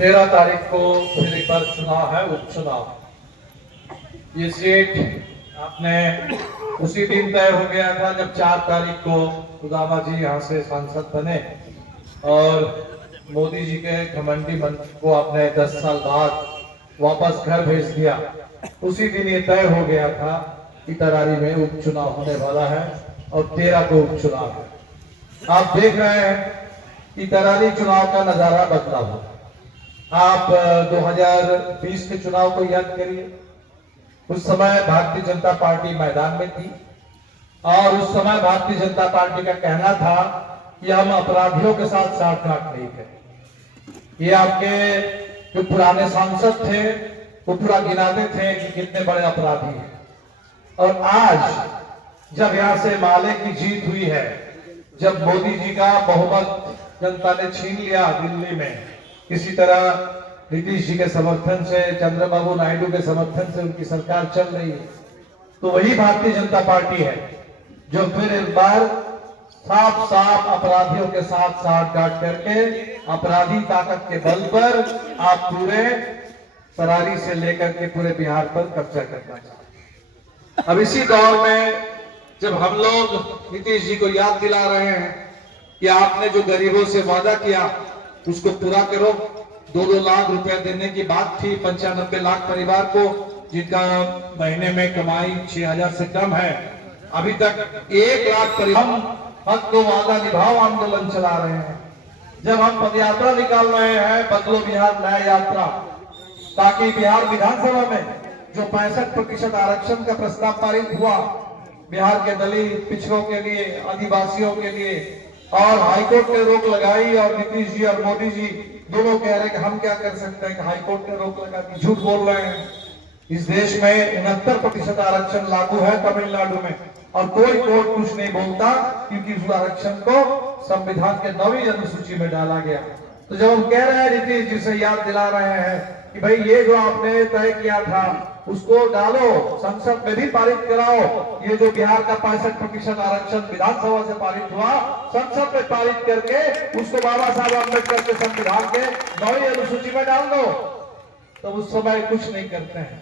13 तारीख को फिर एक बार चुनाव है, उपचुनाव। ये सीट आपने उसी दिन तय हो गया था जब 4 तारीख को उदामा जी यहाँ से सांसद बने और मोदी जी के घमंडी मन को आपने 10 साल बाद वापस घर भेज दिया। उसी दिन ये तय हो गया था कि तरारी में उपचुनाव होने वाला है और 13 को उपचुनाव है। आप देख रहे हैं कि तरारी चुनाव का नजारा बदला हुआ। आप 2020 के चुनाव को याद करिए। उस समय भारतीय जनता पार्टी मैदान में थी और उस समय भारतीय जनता पार्टी का कहना था कि हम अपराधियों के साथ साठगांठ नहीं करें। ये आपके जो पुराने सांसद थे वो पूरा गिनाते थे कि कितने बड़े अपराधी हैं। और आज जब यहां से माले की जीत हुई है, जब मोदी जी का बहुमत जनता ने छीन लिया दिल्ली में, किसी तरह नीतीश जी के समर्थन से, चंद्रबाबू नायडू के समर्थन से उनकी सरकार चल रही है, तो वही भारतीय जनता पार्टी है जो फिर एक बार साफ साफ अपराधियों के साथ साठगांठ करके अपराधी ताकत के बल पर आप पूरे तरारी से लेकर के पूरे बिहार पर कब्जा करना चाहते हैं। अब इसी दौर में जब हम लोग नीतीश जी को याद दिला रहे हैं कि आपने जो गरीबों से वादा किया उसको पूरा करो। 2-2 लाख रुपए देने की बात थी 95 लाख परिवार को जिनका महीने में कमाई 6,000 से कम है। अभी तक 1 लाख परिवार हक को वादा निभाओ आंदोलन चला रहे हैं। जब हम पदयात्रा निकाल रहे हैं बदलो बिहार न्याय यात्रा, ताकि बिहार विधानसभा में जो 65% आरक्षण का प्रस्ताव पारित हुआ बिहार के दलित पिछड़ों के लिए, आदिवासियों के लिए, और हाईकोर्ट ने रोक लगाई और नीतीश जी और मोदी जी दोनों कह रहे हैं कि हम क्या कर सकते हैं कि हाईकोर्ट ने रोक लगा दी। झूठ बोल रहे हैं। इस देश में 69% आरक्षण लागू है तमिलनाडु में और कोई कोर्ट कुछ नहीं बोलता क्योंकि उस आरक्षण को संविधान के 9वीं अनुसूची में डाला गया। तो जब हम कह रहे हैं नीतीश जी से याद दिला रहे हैं कि भाई ये जो आपने तय किया था उसको डालो, संसद में भी पारित कराओ। ये जो बिहार का 65% आरक्षण विधानसभा से पारित हुआ संसद में पारित करके उसको बाबा साहब अम्बेडकर के संविधान के 9वीं अनुसूची में डाल दो। तो उस समय कुछ नहीं करते हैं,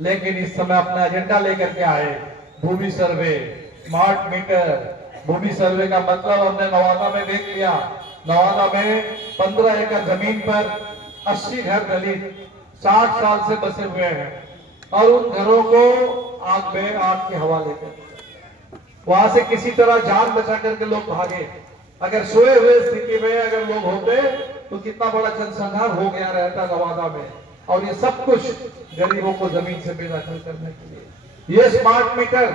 लेकिन इस समय अपना एजेंडा लेकर के आए। भूमि सर्वे, स्मार्ट मीटर। भूमि सर्वे का मतलब हमने नवादा में देख लिया। नवादा में 15 एकड़ जमीन पर 80 घर दलित 60 साल से बसे हुए हैं और उन घरों को आग में आग के हवाले कर वहां से किसी तरह जान बचा करके लोग भागे। अगर सोए हुए स्थिति में अगर लोग होते तो कितना बड़ा जनसंहार हो गया रहता नवादा में। और ये सब कुछ गरीबों को जमीन से बेदखल करने के लिए। ये स्मार्ट मीटर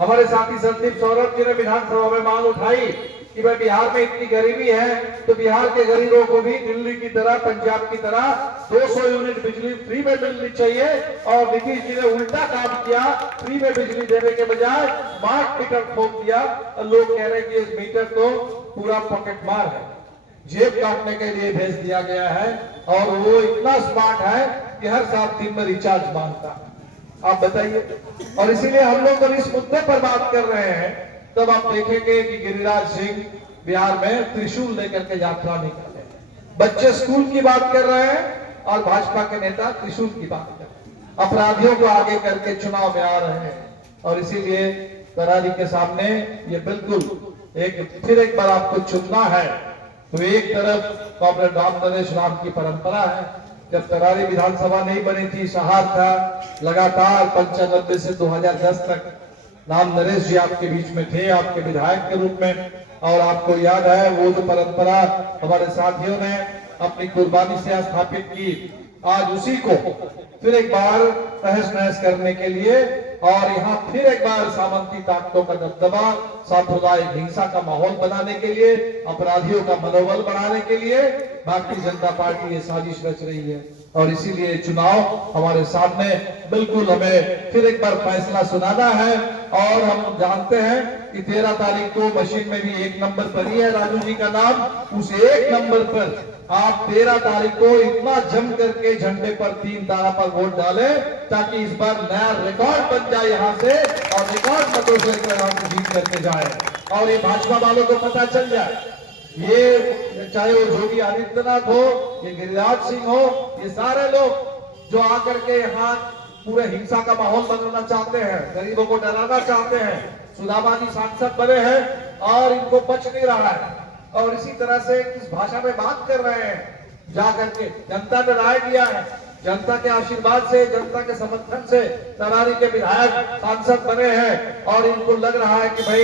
हमारे साथी संदीप सौरभ जी ने विधानसभा में मांग उठाई कि भाई बिहार में इतनी गरीबी है तो बिहार के गरीबों को भी दिल्ली की तरह, पंजाब की तरह 200 यूनिट बिजली फ्री में मिलनी चाहिए। और नीतीश जी ने उल्टा काम किया, फ्री में बिजली देने के बजाय स्मार्ट मीटर ठोक दिया। और लोग कह रहे हैं कि इस मीटर तो पूरा पॉकेट मार है, जेब काटने के लिए भेज दिया गया है और वो इतना स्मार्ट है कि हर 7 दिन में रिचार्ज मांगता है। आप बताइए। और इसीलिए हम लोग जब इस मुद्दे पर बात कर रहे हैं तब आप देखेंगे कि गिरिराज सिंह बिहार में त्रिशूल लेकर के यात्रा निकाले। बच्चे स्कूल की बात कर रहे हैं और भाजपा के नेता त्रिशूल की बात कर रहे हैं। अपराधियों को आगे करके चुनाव में आ रहे हैं और इसीलिए तरारी के सामने ये बिल्कुल फिर एक बार आपको चुनना है। तो एक तरफ कॉमरेड राम नरेश राम की परंपरा है। जब तरारी विधानसभा नहीं बनी थी, सहार था, लगातार 95 से 2010 तक राम नरेश जी आपके बीच में थे, आपके विधायक के रूप में। और आपको याद है वो जो परंपरा हमारे साथियों ने अपनी कुर्बानी से स्थापित की, आज उसी को फिर एक बार तहस नहस करने के लिए और यहाँ फिर एक बार सामंती ताकतों का दबदबा, सांप्रदायिक हिंसा का माहौल बनाने के लिए, अपराधियों का मनोबल बढ़ाने के लिए भारतीय जनता पार्टी ये साजिश रच रही है। और इसीलिए चुनाव हमारे सामने बिल्कुल हमें फिर एक बार फैसला सुनाना है। और हम जानते हैं कि 13 तारीख को मशीन में भी 1 नंबर पर ही है राजू जी का नाम। उस 1 नंबर पर आप 13 तारीख को इतना जम करके झंडे पर 3 तारा पर वोट डालें ताकि इस बार नया रिकॉर्ड बन जाए यहाँ से और रिकॉर्ड मतों से जीत करके जाए और ये भाजपा वालों को पता चल जाए ये चाहे वो योगी आदित्यनाथ हो, ये गिरिराज सिंह हो, ये सारे लोग जो आकर के यहाँ पूरे हिंसा का माहौल बनाना चाहते हैं, गरीबों को डराना चाहते हैं। सुदामा जी सांसद बने हैं और इनको बच नहीं रहा है, और इसी तरह से किस भाषा में बात कर रहे हैं जाकर के। जनता ने राय दिया है, जनता के आशीर्वाद से, जनता के समर्थन से तरारी के विधायक सांसद बने हैं, और इनको लग रहा है कि भाई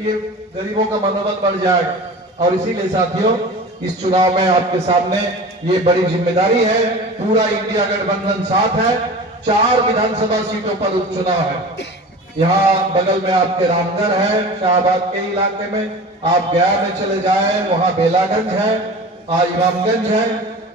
ये गरीबों का मनोबल बढ़ जाएगा। और इसीलिए साथियों, इस चुनाव में आपके सामने ये बड़ी जिम्मेदारी है। पूरा इंडिया गठबंधन साथ है। 4 विधानसभा सीटों पर उपचुनाव है। यहाँ बगल में आपके रामगढ़ है, शाहबाद के इलाके में। आप गया में चले जाए, वहां बेलागंज है, इमामगंज है।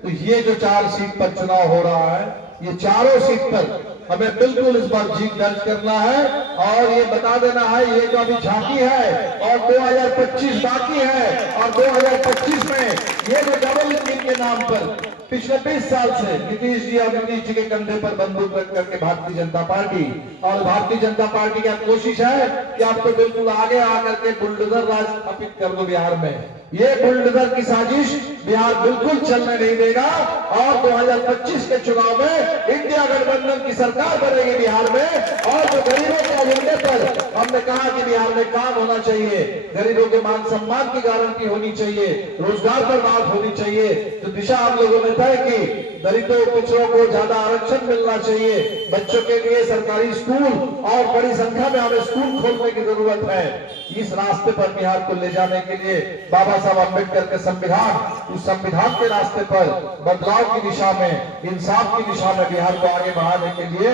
तो ये जो 4 सीट पर चुनाव हो रहा है, ये चारों सीट पर हमें बिल्कुल इस बार जीत दर्ज करना है, और ये बता देना है ये तो अभी झांकी है, और 2025 बाकी है। और 2025 में ये जो डबल इंजन के नाम पर पिछले 20 साल से नीतीश जी और नीतीश जी के कंधे पर बंदूक रख करके भारतीय जनता पार्टी, और भारतीय जनता पार्टी की कोशिश है कि आपको बिल्कुल आगे आकर के बुलडोजर राज स्थापित कर दो बिहार में। ये बुलडोजर की साजिश बिहार बिल्कुल चलने नहीं देगा, और 2025 के चुनाव में इंडिया गठबंधन की सरकार बनेगी बिहार में। और जो गरीबों के एजेंडे पर हमने कहा कि बिहार में काम होना चाहिए, गरीबों के मान सम्मान की गारंटी होनी चाहिए, रोजगार पर बात होनी चाहिए, जो दिशा हम लोगों ने तय की, दलितों पिछड़ों को ज्यादा आरक्षण मिलना चाहिए, बच्चों के लिए सरकारी स्कूल और बड़ी संख्या में हमें स्कूल खोलने की जरूरत है। इस रास्ते पर बिहार को ले जाने के लिए बाबा साहब अम्बेडकर के संविधान, उस संविधान के रास्ते पर बदलाव की दिशा में, इंसाफ की दिशा में बिहार को आगे बढ़ाने के लिए